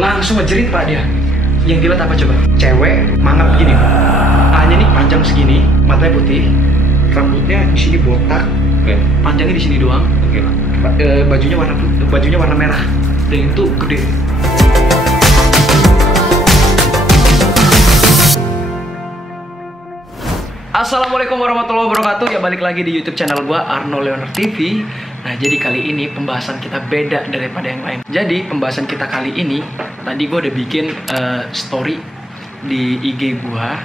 Langsung ngejerit Pak dia. Yang dilihat apa coba? Cewek mangap gini. A-nya nih panjang segini, matanya putih, rambutnya di sini botak, panjangnya di sini doang. Bajunya warna merah. Dan itu gede. Assalamualaikum warahmatullahi wabarakatuh. Ya balik lagi di YouTube channel gua Arno Leonard TV. Nah, jadi kali ini pembahasan kita beda daripada yang lain. Jadi pembahasan kita kali ini, tadi gua udah bikin story di IG gua.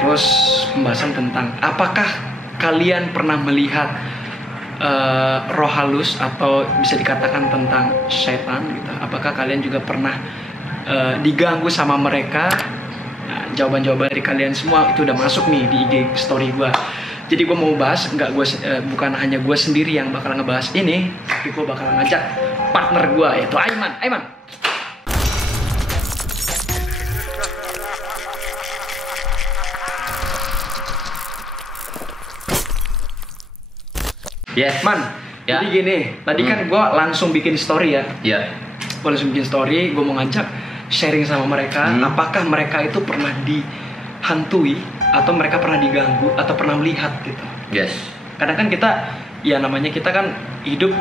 Terus pembahasan tentang apakah kalian pernah melihat roh halus atau bisa dikatakan tentang setan gitu. Apakah kalian juga pernah diganggu sama mereka? Nah, jawaban-jawaban dari kalian semua itu udah masuk nih di IG story gue. Jadi gue mau bahas, bukan hanya gue sendiri yang bakal ngebahas ini, tapi gue bakal ngajak partner gue yaitu Aiman. Yes, Man. Ya. Jadi gini, tadi kan gue langsung bikin story ya. Iya. Gue langsung bikin story, gue mau ngajak sharing sama mereka, apakah mereka itu pernah dihantui atau mereka pernah diganggu atau pernah melihat gitu. Yes. Kadang kan kita, ya namanya kita kan hidup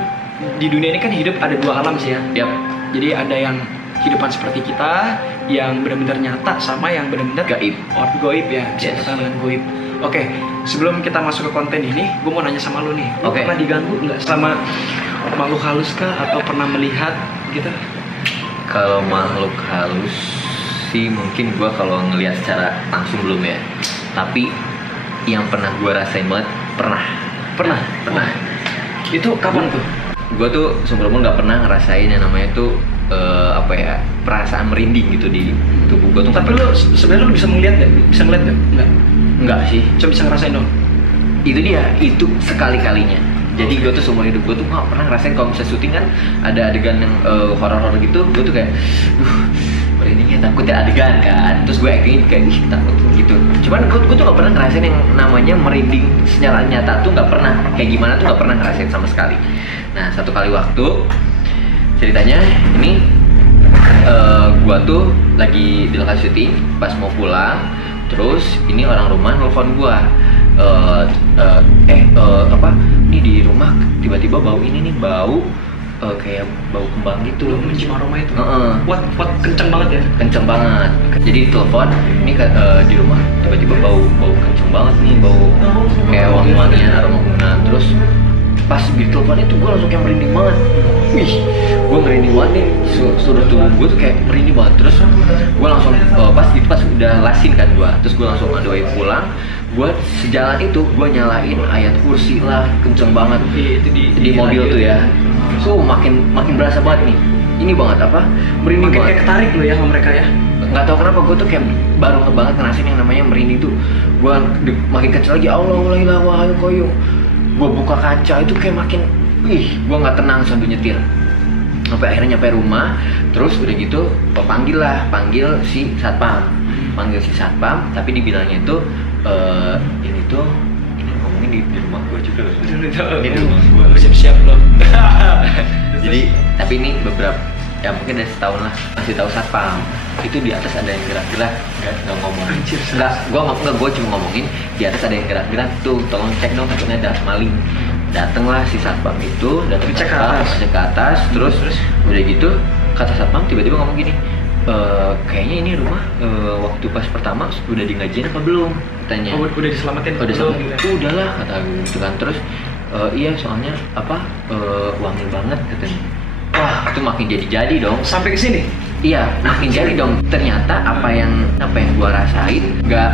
di dunia ini kan hidup ada dua alam sih ya. Yap. Jadi ada yang kehidupan seperti kita, yang benar-benar nyata sama yang benar-benar Gaib. Goib ya, bisa Yes. dikatakan dengan goib. Oke, sebelum kita masuk ke konten ini, gue mau nanya sama lu nih. Lu Oke. pernah diganggu nggak sama makhluk halus kah atau pernah melihat gitu? Kalau makhluk halus sih mungkin gua kalau ngelihat secara langsung belum ya. Tapi yang pernah gua rasain banget pernah. Itu kapan tuh? Gua tuh seumur-umur nggak pernah ngerasain yang namanya tuh perasaan merinding gitu di tubuh gua tuh. Tapi lu sebenarnya lu bisa melihat nggak? Bisa ngeliat nggak? Enggak sih. Cuma bisa ngerasain dong. Itu dia, itu sekali-kalinya. Jadi gue tuh seumur hidup gue tuh gak pernah ngerasain kalau misalnya syuting kan ada adegan yang horor-horor gitu, gue tuh kayak merindingnya takutnya adegan kan, terus gue acting kayak takut gitu. Cuman gue tuh gak pernah ngerasain yang namanya merinding secara nyata tuh gak pernah, kayak gimana tuh gak pernah ngerasain sama sekali. Nah, satu kali waktu ceritanya ini gue tuh lagi di lokasi syuting pas mau pulang, terus ini orang rumah nelfon gue. Ini di rumah tiba-tiba bau ini nih, bau kayak bau kembang gitu. Lu mencium aroma itu? What Kenceng banget ya? Kenceng banget. Jadi ditelepon, ini di rumah tiba-tiba bau kenceng banget nih, bau kayak wangi-wangian aroma bunga. Terus pas ditelepon itu gue langsung kayak merinding banget. Wih, gue merinding banget nih. Seluruh tubuh gue tuh kayak merinding banget. Terus gue langsung pas udah lasin kan gue. Terus gue langsung ngadoin pulang. Gue sejalan itu gue nyalain ayat kursi lah, kenceng banget di mobil tuh ya. So makin berasa banget nih. Ini banget merinding Makin banget. kayak ketarik lu ya sama mereka ya? Nggak tahu kenapa gue tuh kayak baru banget ngerasain yang namanya merinding tuh. Gue makin kenceng lagi, Allah koyong. Gue buka kaca itu kayak makin, gue nggak tenang sambil nyetir. Sampai akhirnya nyampe rumah, terus udah gitu panggil si satpam. Tapi dibilangnya itu ini ngomongin di rumah gue juga loh. Ini di rumah gue. Siap-siap loh. Jadi tapi ini beberapa ya mungkin dari setahun lah masih tahu satpam itu di atas ada yang gerak-gerak, nggak ngomong. Gue cuma ngomongin di atas ada yang gerak-gerak tuh, tolong cek dong, takutnya ada maling. Datanglah si satpam itu, cek ke atas, terus udah gitu kata satpam tiba-tiba ngomong gini, kayaknya ini rumah waktu pas pertama udah dingajiin apa belum, katanya. Udah diselamatin? Udahlah kata gue gitu kan. Terus iya soalnya wangi banget katanya. Wah, itu makin jadi dong. Sampai ke sini? Iya, makin jadi dong. Ternyata apa yang gua rasain nggak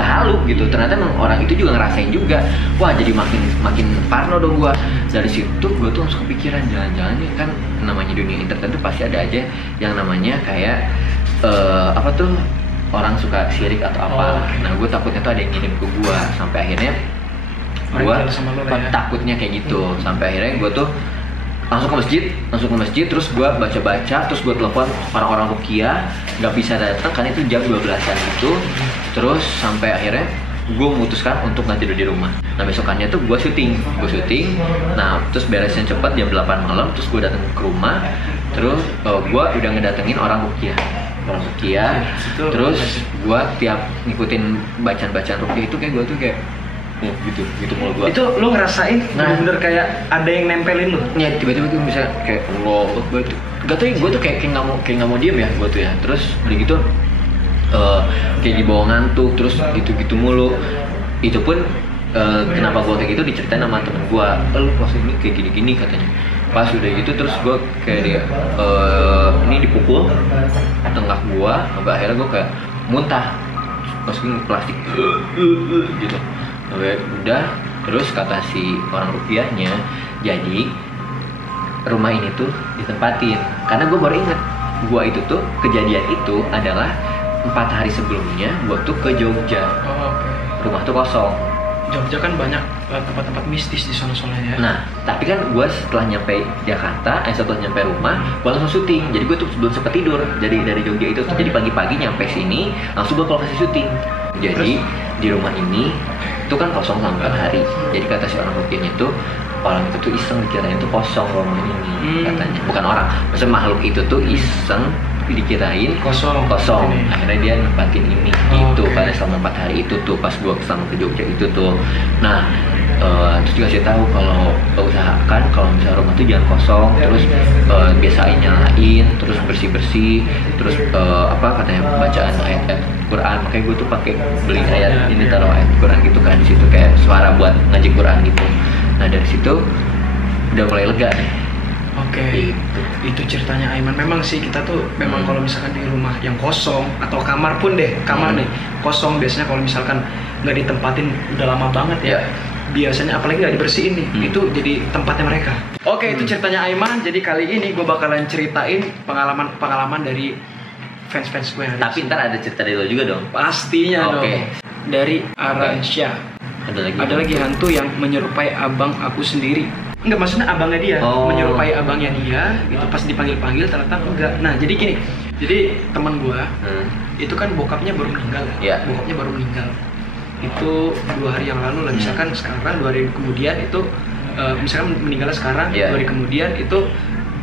halu gitu. Ternyata emang orang itu juga ngerasain juga. Wah, jadi makin parno dong gua. Dari situ gua tuh langsung kepikiran, jalan-jalan kan namanya dunia internet tuh pasti ada aja yang namanya kayak orang suka sirik atau apa. Nah, gua takutnya tuh ada yang ngirim ke gua. Sampai akhirnya gua takutnya kayak gitu. Sampai akhirnya gua tuh langsung ke masjid, terus gue baca-baca, terus gue telepon orang-orang ruqyah, nggak bisa datang karena itu jam 12-an gitu. Terus sampai akhirnya gue memutuskan untuk nggak tidur di rumah. Nah besokannya tuh gue syuting, nah terus beresnya cepat jam 8 malam, terus gue datang ke rumah, Terus gue udah ngedatengin orang ruqyah. Terus gue tiap ngikutin bacaan ruqyah itu kayak gue tuh kayak gitu mulu gue. Itu lu ngerasain bener-bener kayak ada yang nempelin lu? Ya tiba-tiba tuh bisa kayak Allah, gak tau ya, gue tuh kayak nggak mau diem ya gue tuh ya. Terus udah gitu kayak dibawa ngantuk, terus gitu mulu. Itu pun kenapa gue kayak gitu diceritain sama temen gue, lu pas ini kayak gini katanya. Pas udah gitu terus gue kayak dia ini dipukul tengah gue, sampai akhirnya gue kayak muntah, masukin plastik gitu. Udah terus kata si orang ruqyahnya, jadi rumah ini tuh ditempatin karena gue baru inget gue itu tuh kejadian itu adalah 4 hari sebelumnya gue tuh ke Jogja. Rumah tuh kosong. Jogja kan banyak tempat-tempat mistis di sana-sana ya. Nah, tapi kan gue setelah nyampe Jakarta, setelah nyampe rumah, gue langsung syuting. Jadi gue tuh belum sempet tidur dari Jogja itu. Jadi pagi-pagi nyampe sini, langsung gue lokasi syuting. Jadi di rumah ini itu kan kosong selama 4 hari. Jadi kata si orang ruqyahnya tuh, orang itu tuh iseng dikirain tuh kosong rumah ini katanya. Bukan orang, maksudnya makhluk itu tuh iseng dikirain kosong. Akhirnya dia nempatin ini gitu karena selama 4 hari itu tuh pas gua selama ke Jogja itu tuh. Nah, terus dikasih tahu kalau usahakan kalau misalnya rumah tuh jangan kosong, terus biasain nyalain, terus bersih, terus katanya bacaan ayat-ayat Quran. Makanya gue tuh pakai beli ayat ini, taruh ayat Quran gitu kan di situ kayak suara buat ngaji Quran gitu. Nah dari situ udah mulai lega nih. Itu ceritanya Aiman. Memang sih kita tuh memang kalau misalkan di rumah yang kosong atau kamar pun deh, nih kosong, biasanya kalau misalkan nggak ditempatin udah lama banget ya. Biasanya apalagi nggak dibersihin nih, itu jadi tempatnya mereka. Itu ceritanya Aiman. Jadi kali ini gue bakalan ceritain pengalaman dari fans gue. Tapi ntar ada cerita dari lo juga dong. Pastinya dong. Dari Aransya. Ada lagi hantu yang menyerupai abang aku sendiri. Enggak, maksudnya abangnya dia, menyerupai abangnya dia, gitu. Pas dipanggil-panggil ternyata enggak. Nah, jadi gini. Jadi teman gua itu kan bokapnya baru meninggal ya. Bokapnya baru meninggal. Itu 2 hari yang lalu lah. Misalkan sekarang 2 hari kemudian itu misalkan meninggalnya sekarang, 2 hari kemudian itu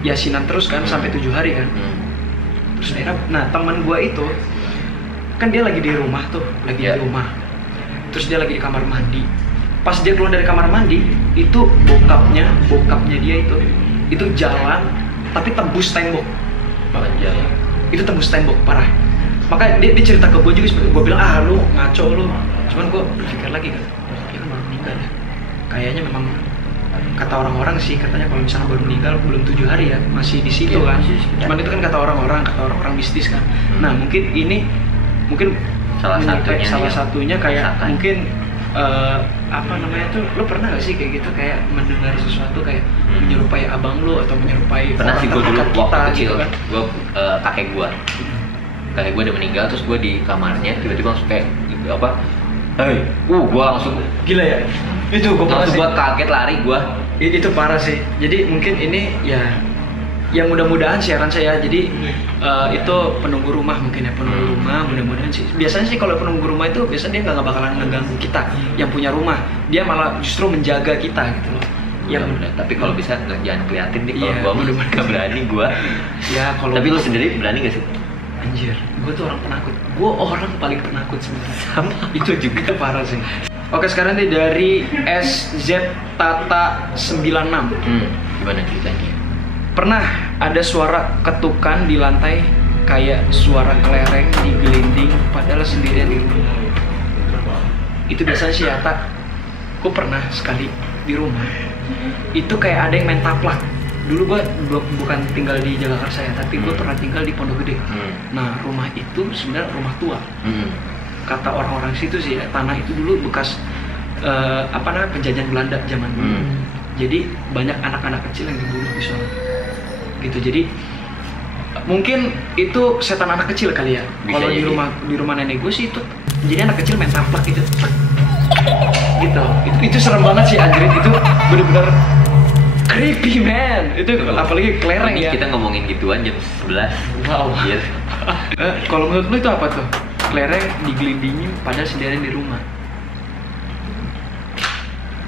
yasinan terus kan sampai 7 hari kan. Terus nah, teman gua itu kan dia lagi di rumah tuh, di rumah. Terus dia lagi di kamar mandi. Pas dia keluar dari kamar mandi, itu bokapnya dia itu jalan tapi tembus tembok. Itu tembus tembok parah. Maka dia cerita ke gue juga, gue bilang lu ngaco lu. Cuman gue berpikir lagi kan, bokapnya kan baru meninggal ya. Kayaknya memang kata orang-orang sih, katanya kalau misalnya baru meninggal belum 7 hari ya, masih di situ kan. Cuman itu kan kata orang-orang mistis kan. Nah mungkin ini salah satunya kayak mungkin apa namanya tuh, lo pernah gak sih kayak gitu, kayak mendengar sesuatu kayak menyerupai abang lo atau menyerupai pernah sih gue dulu waktu kecil gitu kan? Gue kakek gue udah meninggal, terus gue di kamarnya tiba-tiba langsung kayak gue langsung gila ya, itu gue langsung gue kaget lari gue. Itu parah sih. Jadi mungkin ini ya yang mudah-mudahan siaran saya, jadi itu penunggu rumah mungkin ya, penunggu rumah mudah-mudahan sih. Biasanya sih kalau penunggu rumah itu biasanya dia nggak bakalan ngeganggu kita yang punya rumah, dia malah justru menjaga kita gitu loh. Tapi kalau bisa jangan keliatin nih, kalau gue nggak berani gue. Ya kalau. Tapi lu sendiri berani gak sih? Anjir, gue tuh orang penakut. Gue orang paling penakut sebenarnya. Sama. Itu juga parah sih. Oke, sekarang nih dari SZ Tata 96. Gimana ceritanya? Pernah ada suara ketukan di lantai, kayak suara kelereng digelinding padahal sendirian di rumah. Itu biasanya sih ya, Tak. Gue pernah sekali di rumah, itu kayak ada yang main taplak. Dulu gue bukan tinggal di Jagakarsa ya, tapi gue pernah tinggal di Pondok Gede. Nah, rumah itu sebenarnya rumah tua. Kata orang-orang situ sih, tanah itu dulu bekas penjajahan Belanda zaman dulu. Jadi banyak anak-anak kecil yang dibunuh di sana. Gitu. Jadi mungkin itu setan anak kecil kali ya. Kalau di rumah nenek gue sih itu jadi anak kecil main taplak gitu. Gitu. Itu serem banget sih anjir, itu bener-bener creepy man. Itu apalagi kelereng ya. Kita ngomongin gituan jam 11. Wow. Kalau menurut lu itu apa tuh? Kelereng digelindingin padahal sendirian di rumah.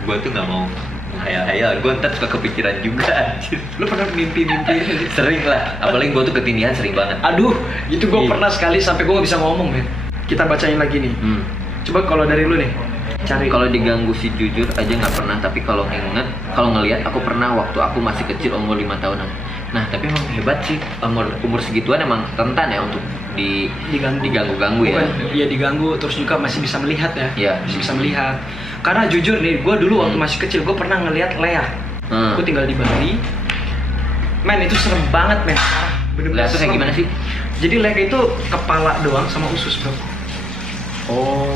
Gue tuh nggak mau menghayal-hayal. Gue ntar suka kepikiran juga. Lu pernah mimpi-mimpi? Sering lah, apalagi gue tuh ketindihan sering banget. Aduh, itu gue Iya. pernah sekali sampai gue nggak bisa ngomong, men. Kita bacain lagi nih. Coba kalau dari lu nih, cari. Kalau diganggu sih jujur aja nggak pernah, tapi kalau ngelihat aku pernah waktu aku masih kecil umur 5 tahunan. Nah tapi emang hebat sih, umur segituan emang rentan ya untuk diganggu-ganggu ya. Iya diganggu, terus juga masih bisa melihat ya. Iya. Masih bisa melihat. Karena jujur nih, gue dulu waktu masih kecil gue pernah ngelihat Lea. Gue tinggal di Bali. Men itu serem banget, men. Lea tuh kayak gimana sih? Jadi Lea itu kepala doang sama usus, bro. Oh,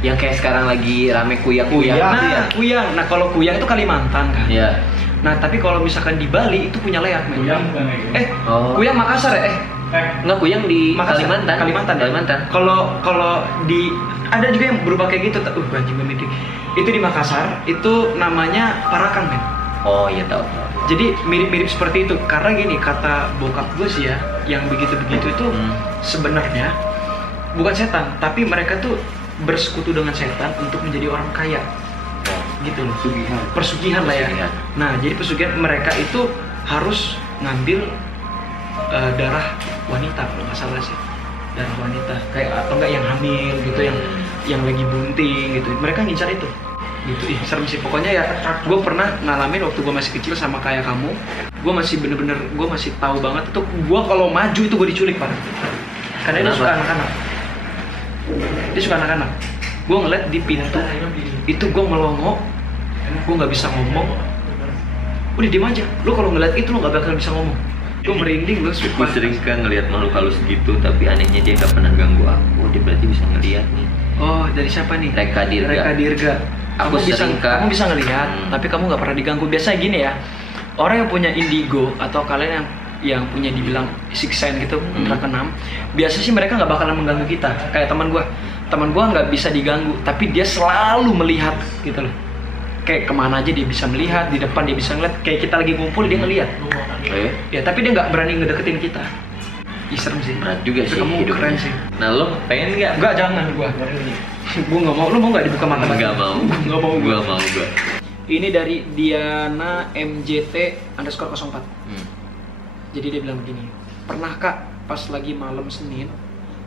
yang kayak sekarang lagi rame kuyang. Nah, kuyang. Nah kalau kuyang itu Kalimantan kan. Iya. Nah tapi kalau misalkan di Bali itu punya Lea, men. Kuyang Makassar ya? Nggak, kuyang di Makassar. Kalimantan. Kalau di ada juga yang berubah kayak gitu. Anjing banget. Itu di Makassar, itu namanya Parakan, men. Oh iya tahu. Jadi mirip-mirip seperti itu. Karena gini, kata bokap gue sih ya, yang begitu-begitu itu sebenarnya bukan setan, tapi mereka tuh bersekutu dengan setan untuk menjadi orang kaya. Gitu loh. Persugihan lah ya. Nah, jadi pesugihan mereka itu harus ngambil darah wanita kalau nggak salah sih. Darah wanita kayak atau enggak yang hamil gitu, yang lagi bunting gitu. Mereka ngincar itu. Gitu serem sih. Pokoknya ya gue pernah ngalamin waktu gue masih kecil sama kayak kamu. Gue masih bener-bener gue masih tahu banget itu gue kalau maju itu gue diculik, Pak. Karena dia suka anak-anak. Dia suka anak-anak. Gue ngeliat di pintu itu gue melongo, gue nggak bisa ngomong. Udah diem aja. Lu kalau ngeliat itu lu nggak bakal bisa ngomong. Gue merinding lu. Gue sering kan ngelihat makhluk halus gitu, tapi anehnya dia nggak pernah ganggu aku. Dia berarti bisa ngelihat nih. Oh, dari siapa nih? Reka Dirga. Kamu bisa ngelihat, tapi kamu nggak pernah diganggu. Biasanya gini ya, orang yang punya indigo atau kalian yang punya dibilang six sense gitu, indra keenam, biasanya sih mereka nggak bakalan mengganggu kita. Kayak teman gue nggak bisa diganggu, tapi dia selalu melihat gitu loh. Kayak kemana aja dia bisa melihat, di depan dia bisa ngeliat. Kayak kita lagi ngumpul dia ngeliat. Ya tapi dia nggak berani ngedeketin kita. Ih, serem sih. Berat juga sih. Kamu keren sih. Nah lo pengen nggak? Enggak, jangan gue nggak mau. Lu mau nggak dibuka mata? Nggak mau. Gue mau. Ini dari Diana MJT_04. Jadi dia bilang begini, pernah kak pas lagi malam Senin,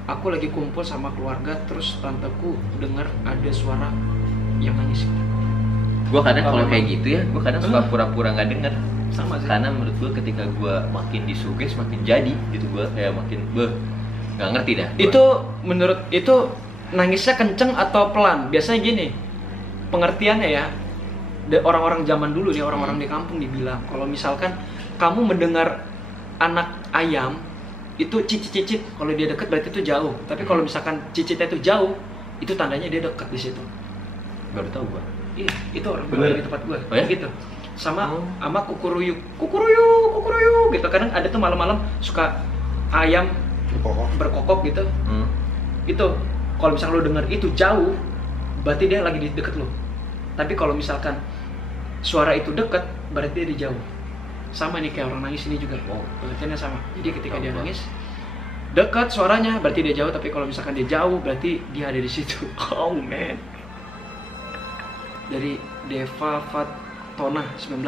aku lagi kumpul sama keluarga, terus tanteku dengar ada suara yang nangis. Gue kadang kalau kayak gitu ya, gue kadang suka pura-pura nggak denger. Sama sih. Karena menurut gue ketika gue makin disuges makin jadi gitu, gue kayak makin nggak ngerti dah. Itu menurut itu nangisnya kenceng atau pelan? Biasanya gini, pengertiannya ya, orang-orang zaman dulu nih, orang-orang di kampung dibilang kalau misalkan kamu mendengar anak ayam itu cicit-cicit, kalau dia deket berarti itu jauh. Tapi kalau misalkan cicitnya itu jauh, itu tandanya dia deket di situ. Baru tahu gue. Iya, itu orang bener di tempat gue. Oh ya? Gitu. Sama kukuruyuk gitu. Kadang ada tuh malam-malam suka ayam berkokok gitu. Itu kalau misalkan lo denger itu jauh, berarti dia lagi di deket lo. Tapi kalau misalkan suara itu deket, berarti dia di jauh. Sama nih kayak orang nangis ini juga. Pengertiannya sama. Jadi ketika dia nangis dekat suaranya, berarti dia jauh. Tapi kalau misalkan dia jauh, berarti dia ada di situ. Oh man. Dari Deva Fatona 19.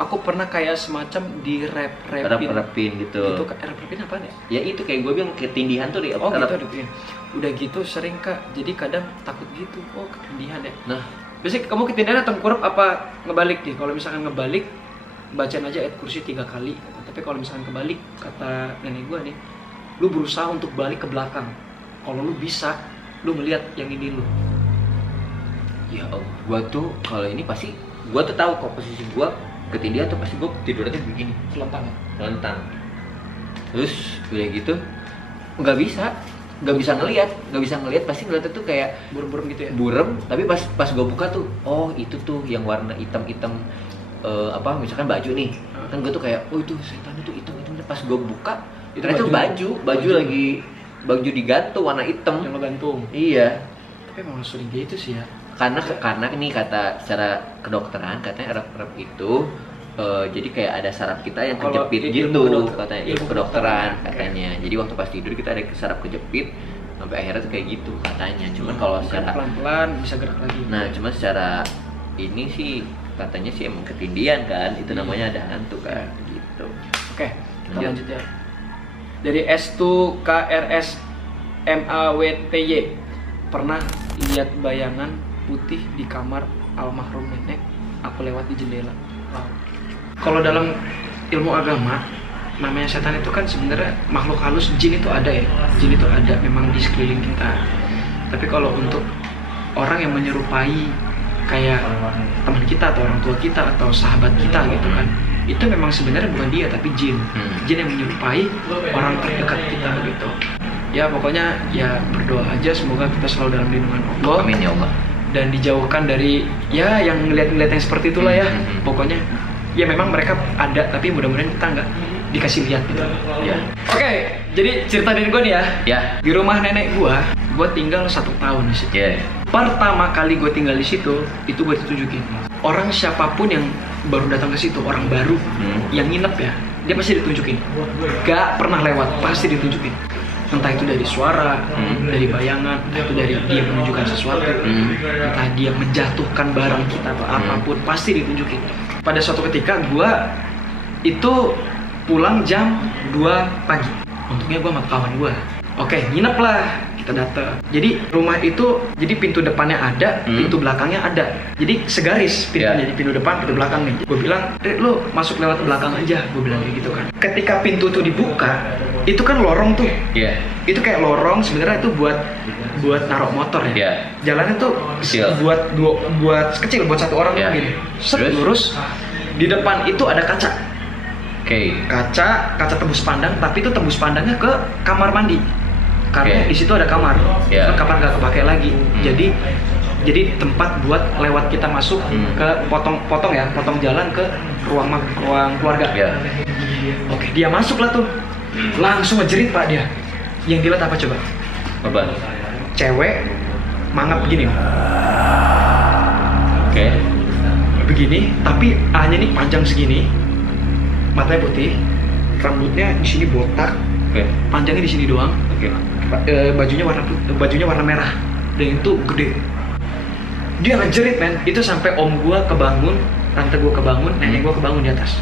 Aku pernah kayak semacam di rap-rapin gitu. Itu rap-rapin apaan ya? Ya itu kayak gue bilang ketindihan tuh Oh gitu ada. Udah gitu sering kak. Jadi kadang takut gitu. Oh ketindihan ya. Nah, biasanya kamu ketindihan tengkurap apa ngebalik nih? Kalau misalkan ngebalik, bacain aja ayat kursi 3 kali. Tapi kalau misalkan kebalik, kata nenek gue nih, lu berusaha untuk balik ke belakang. Kalau lu bisa, lu melihat yang ini lu. Ya gue tuh kalau ini pasti gue tuh tahu kok posisi gue ketindihan tuh pasti gue tidurnya begini, selentang. Terus udah gitu nggak bisa ngelihat, pasti ngeliatnya tuh kayak Burem-burem gitu ya. Burem, tapi pas gue buka tuh, oh itu tuh yang warna hitam-hitam. Misalkan baju nih, kan gue tuh kayak, oh itu setannya tuh hitam. Pas gue buka, itu baju lagi digantung warna hitam. Yang lo gantung. Iya. Tapi emang sering gitu sih ya. Karena nih kata secara kedokteran katanya rep itu jadi kayak ada saraf kita yang kejepit gitu, katanya ilmu kedokteran katanya. Jadi waktu pas tidur kita ada saraf kejepit sampai akhirnya tuh kayak gitu katanya. Cuman kalau secara pelan-pelan bisa gerak lagi. Nah, cuman secara ini sih katanya sih emang ketindian kan, itu namanya ada hantu kan gitu. Oke, kita lanjut ya. Dari S2KRSMAWTY, pernah lihat bayangan putih di kamar almarhum nenek, aku lewat di jendela. Wow. Kalau dalam ilmu agama, namanya setan itu kan sebenarnya makhluk halus. Jin itu ada ya, jin itu ada memang di sekeliling kita. Tapi kalau untuk orang yang menyerupai kayak teman kita atau orang tua kita atau sahabat kita gitu kan, itu memang sebenarnya bukan dia tapi jin. Jin yang menyerupai orang terdekat kita gitu. Ya pokoknya ya berdoa aja semoga kita selalu dalam lindungan Allah. Amin ya Allah. Dan dijauhkan dari ya yang ngeliat-ngeliat yang seperti itulah ya. Pokoknya ya memang mereka ada, tapi mudah-mudahan kita nggak dikasih lihat gitu ya. Oke, jadi cerita dari gue nih ya. Ya. Di rumah nenek gue tinggal 1 tahun di situ. Yeah. Pertama kali gue tinggal di situ, itu gue ditunjukin orang siapapun yang baru datang ke situ, orang baru yang nginep ya, dia pasti ditunjukin. Gak pernah lewat, pasti ditunjukin. Entah itu dari suara, dari bayangan, entah itu dari dia menunjukkan sesuatu, entah dia menjatuhkan barang kita atau apapun, pasti ditunjukin. Pada suatu ketika gue itu pulang jam 2 pagi. Untungnya gue sama kawan gue. Oke, nginep lah, kita datang. Jadi rumah itu, jadi pintu depannya ada, pintu belakangnya ada. Jadi segaris pintunya, jadi pintu depan, pintu belakang nih. Gue bilang, lu masuk lewat belakang aja, gue bilang kayak gitu kan. Ketika pintu itu dibuka, itu kan lorong tuh. Itu kayak lorong sebenarnya itu buat naruh motor ya. Jalannya tuh buat kecil, buat 1 orang gini. Lurus. Di depan itu ada kaca. Kaca tembus pandang, tapi itu tembus pandangnya ke kamar mandi. Karena di situ ada kamar. Kamar nggak kepake lagi. Jadi tempat buat lewat kita masuk ke potong jalan ke ruang keluarga. Oke, dia masuk lah tuh. Langsung ngejerit Pak dia. Yang dilihat apa coba? Apa? Cewek mangap begini. Begini, tapi A-nya nih panjang segini. Matanya putih, rambutnya di sini botak, panjangnya di sini doang. Bajunya warna merah, dan itu gede. Dia ngejerit men, itu sampai om gua kebangun, tante gua kebangun, nenek gua kebangun di atas.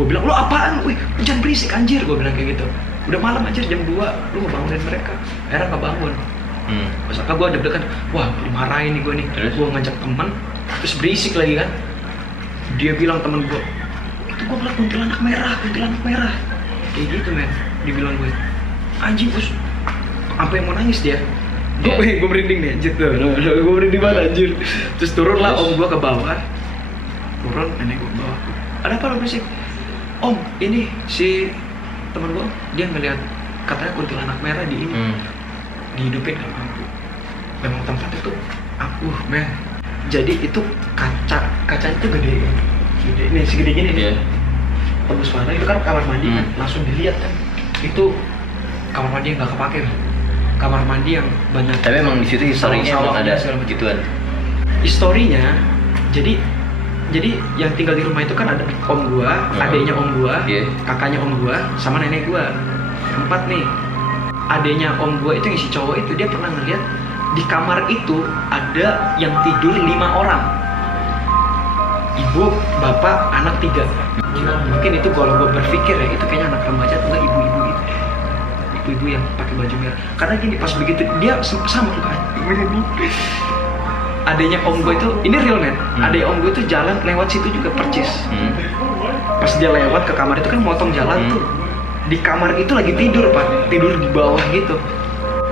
Gua bilang, lu apaan? Wih, jangan berisik anjir, gua bilang kayak gitu. Udah malam anjir jam 2, lu ngebangunin mereka. Akhirnya kebangun. Masa gua deg-degan, wah dimarahin nih gua nih. Gua ngajak teman, terus berisik lagi kan. Dia bilang temen gua, itu gue ngeliat kuntilanak merah kayak gitu men, dibilang gue anjing bos, sampai mau nangis dia. Gue merinding nih anjir tuh, gue merinding banget anjir. Terus turun lah om gue ke bawah, nenek gue ke bawah. Ada apa lo berisik? Om, ini si teman gue, dia ngeliat katanya kuntilanak merah di ini, dihidupin sama lampu. Memang tempat itu men. Jadi itu kacanya tuh gede nih, segede gini nih. Tembus mana itu kan kamar mandi kan, langsung dilihat kan. Itu kamar mandi yang nggak kepake, kamar mandi yang banyak. Tapi emang di situ historinya emang ada begituan. Historinya, jadi yang tinggal di rumah itu kan ada om gua, adeknya om gua, kakaknya om gua, sama nenek gua. 4 nih. Adeknya om gua itu yang si cowok itu, dia pernah ngeliat di kamar itu ada yang tidur 5 orang. Ibu, bapak, anak 3. Mungkin itu kalau gue berpikir ya, itu kayaknya anak remaja atau enggak ibu-ibu itu. Ibu-ibu yang pakai baju merah. Karena gini, pas begitu dia sama tuh kan. Adanya om gue itu, ini real man. Adanya om gue itu jalan lewat situ juga percis. Pas dia lewat ke kamar itu kan motong jalan tuh. Di kamar itu lagi tidur Pak, tidur di bawah gitu.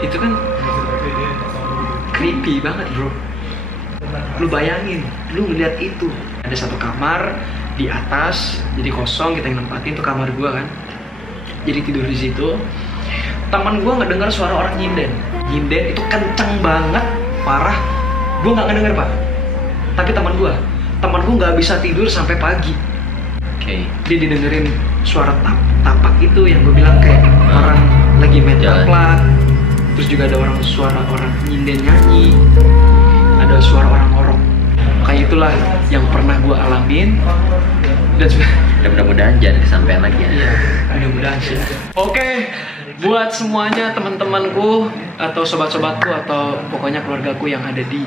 Itu kan creepy banget bro. Lu bayangin, lu ngeliat itu. Ada 1 kamar di atas, jadi kosong, kita yang nempatin tuh kamar gua kan. Jadi tidur di situ. Teman gua ngedengar suara orang nyinden itu kenceng banget, parah. Gua nggak ngedenger Pak. Tapi teman gua nggak bisa tidur sampai pagi. Dia didengerin suara tapak itu yang gua bilang kayak orang lagi main taplak. Terus juga ada suara orang nyinden nyanyi. Ada suara orang ngorok. Kayak itulah yang pernah gue alamin. Dan mudah-mudahan jangan kesampaian lagi ya. Iya, mudah-mudahan sih. Oke, buat semuanya teman-temanku atau sobat-sobatku atau pokoknya keluargaku yang ada di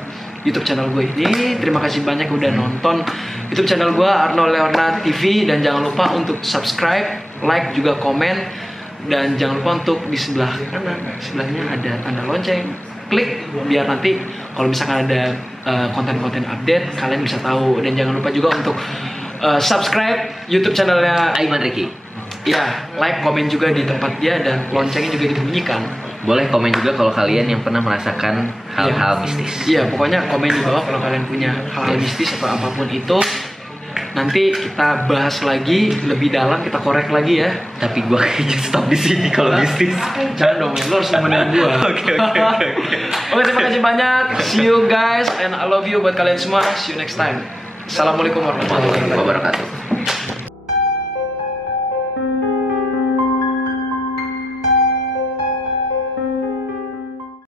YouTube channel gue ini. Terima kasih banyak udah nonton YouTube channel gue Arnold Leonard TV, dan jangan lupa untuk subscribe, like juga komen, dan jangan lupa untuk di sebelah kanan sebelahnya ada tanda lonceng, klik biar nanti kalau misalkan ada konten-konten update kalian bisa tahu. Dan jangan lupa juga untuk subscribe YouTube channelnya Aiman Ricky. Ya, like, komen juga di tempat dia, dan loncengnya juga dibunyikan. Boleh komen juga kalau kalian yang pernah merasakan hal-hal mistis. Iya, pokoknya komen di bawah kalau kalian punya hal-hal mistis atau apapun itu. Nanti kita bahas lagi lebih dalam, kita korek lagi ya. Tapi gua kayaknya stop di sini kalau mistis. Jangan dong, lo harus nemenin gua. Oke. Oke, terima kasih banyak. See you guys and I love you buat kalian semua. See you next time. Assalamualaikum warahmatullahi wabarakatuh.